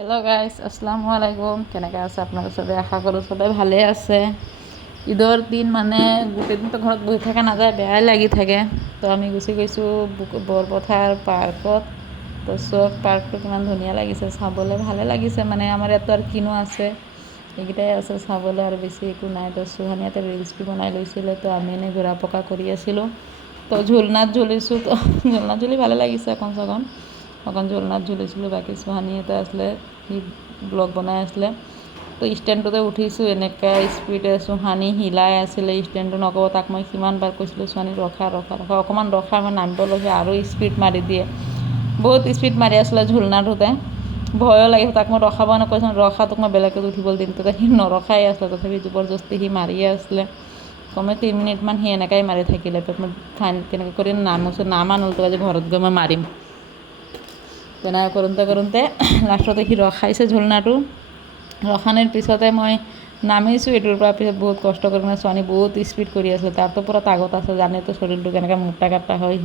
Hello' guys, আসসালামু আলাইকুম। কেনেকৈ আছে আপোনালোকে চবে? আশা কৰোঁ চবে ভালে আছে। ঈদৰ দিন মানে গোটেই দিনটো ঘৰত বহি থকা নাযায়, বেয়াই লাগি থাকে। তো আমি গুচি গৈছোঁ বৰপথাৰ পাৰ্কত। তো চব পাৰ্কটো কিমান ধুনীয়া লাগিছে চাবলৈ, ভালে লাগিছে। মানে আমাৰ ইয়াতো আৰু কিনো আছে, এইকেইটাই আছে চাবলৈ, আৰু বেছি একো নাই। তো চুহানীয়াতে ৰিলচটো বনাই লৈছিলে, তো আমি এনেই ঘূৰা পকা কৰি আছিলোঁ। তো ঝুলনাত ঝুলিছোঁ, তো ঝুলনাত ঝুলি ভালে লাগিছে অকণ ঝুলনাত ঝুলিছিলোঁ। বাকী চুহানীহঁতে আছিলে, সি ব্লগ বনাই আছিলে। তো ষ্টেণ্ডটোতে উঠিছোঁ, এনেকৈ স্পীডে চুহানী হিলাই আছিলে ষ্টেণ্ডটো। নক'ব, তাক মই কিমানবাৰ কৈছিলোঁ, চুহানী ৰখা ৰখা ৰখা, অকণমান ৰখা, মই নামিবলগীয়া আৰু স্পীড মাৰি দিয়ে। বহুত স্পীড মাৰি আছিলে ঝুলনাটোতে, ভয়ো লাগিছে। তাক মই ৰখাব নকৈছিলোঁ, ৰখাটোক মই বেলেগত উঠিবলৈ দিম, তেতিয়া সি নৰখাই আছিলে। তথাপি জবৰদস্তি সি মাৰিয়ে আছিলে। কমে 3 মিনিটমান সি এনেকৈ মাৰি থাকিলে। মই তেনেকৈ কৰি নামানোতো, আজি ঘৰত গৈ মই মাৰিম। তেনেকৈ কৰোঁতে লাষ্টতে সি ৰখাইছে ঝুলনাটো। ৰখানোৰ পিছতে মই নামিছোঁ এইটোৰ পৰা। পিছত বহুত কষ্ট কৰি মানে ছোৱালী বহুত স্পীড কৰি আছিলে। তাৰতো পুৰা তাগত আছে, জানেতো শৰীৰটো কেনেকৈ মোটা কাটা হয়।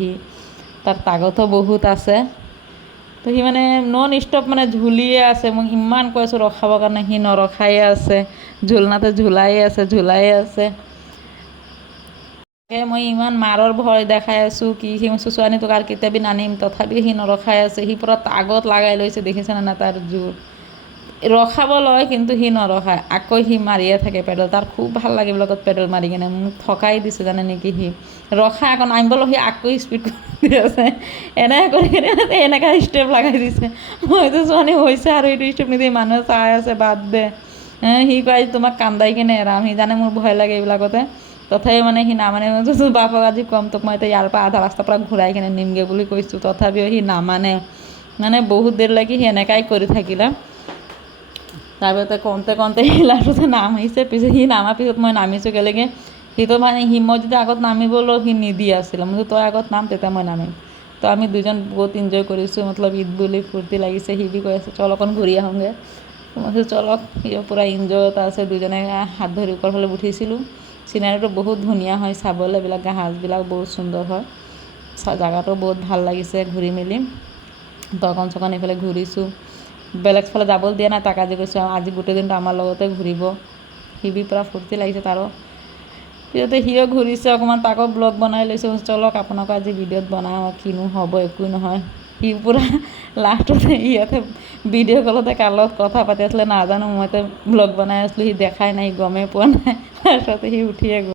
তাৰ তাগতো বহুত আছে। তো সি মানে নন ষ্টপ মানে ঝুলিয়ে আছে। মই ইমান কৈ আছোঁ ৰখাবৰ কাৰণে, সি নৰখায়ে আছে, ঝুলনাতে ঝুলায়ে আছে। মই ইমান মাৰৰ ভয় দেখাই আছোঁ, কি সি চুচুৱানী তোক আৰু কেতিয়াবি নানিম, তথাপি সি নৰখাই আছে। সি পূৰা আগত লগাই লৈছে, দেখিছেনে না তাৰ জোৰ। ৰখাব লয় কিন্তু সি নৰখায়, আকৌ সি মাৰিয়ে থাকে পেডেল। তাৰ খুব ভাল লাগে লগত পেডেল মাৰি কিনে। মোক ঠকাই দিছে জানে নেকি সি। ৰখাই আকৌ নামিবলৈ সি আকৌ স্পীড কৰি আছে, এনেকৈ কৰি কিনে এনেকৈ ষ্টেপ লগাই দিছে। মইতো চোৱানি হৈছে আৰু এইটো ষ্টেপ নিদি, মানুহে চাই আছে, বাদ দে। সি কয় তোমাক কান্দাই কিনে এৰাম, সি জানে মোৰ ভয় লাগে এইবিলাকতে। তথাপি মানে সি নামানে। বাপক আজি কম, তোক মই এতিয়া ইয়াৰ পৰা আধা ৰাস্তাৰ পৰা ঘূৰাই কিনে নিমগৈ বুলি কৈছোঁ, তথাপিও সি নামানে। মানে বহুত দেৰিলৈকে সি এনেকাই কৰি থাকিলে। তাৰপিছতে কওঁতে সি লাষ্টতে নামিছে। পিছত সি নামাৰ পিছত মই নামিছোঁ কেলেকৈ, সিটো মানে মই যেতিয়া আগত নামিবলৈ সি নিদি আছিলে। মই তই আগত নাম, তেতিয়া মই নামিম। তো আমি দুজন বহুত এনজয় কৰিছোঁ, মতলব ঈদ বুলি ফূৰ্তি লাগিছে। সি কৈ আছে চল অকণ ঘূৰি আহোঁগৈ। মই চলক, সি পূৰা এনজয়ত আছে। দুজনে হাত ধৰি ওপৰ ফালে উঠিছিলোঁ। চিনাৰীটো বহুত ধুনীয়া হয় চাবলৈ, এইবিলাক গাছবিলাক বহুত সুন্দৰ হয়। জেগাটো বহুত ভাল লাগিছে ঘূৰি মেলি। দোকান চকান এইফালে ঘূৰিছোঁ, বেলেগ ফালে যাবলৈ দিয়া নাই তাক। আজি কৈছোঁ আজি গোটেই দিনটো আমাৰ লগতে ঘূৰিব। সি পূৰা ফূৰ্তি লাগিছে তাৰো। পিছতে সিও ঘূৰিছে অকণমান, তাকো ব্লগ বনাই লৈছোঁ। চলক আপোনাকো আজি ভিডিঅ'ত বনাওঁ, কিনো হ'ব, একো নহয়। সি পূৰা লাষ্টতে ইয়াতে ভিডিঅ' কলতে কাৰ লগত কথা পাতি আছিলে নাজানো, মইতো ব্লগ বনাই আছিলোঁ। সি দেখাই নাই, গমেই পোৱা নাই। তাৰপিছতে সি উঠিয়ে গ'ল।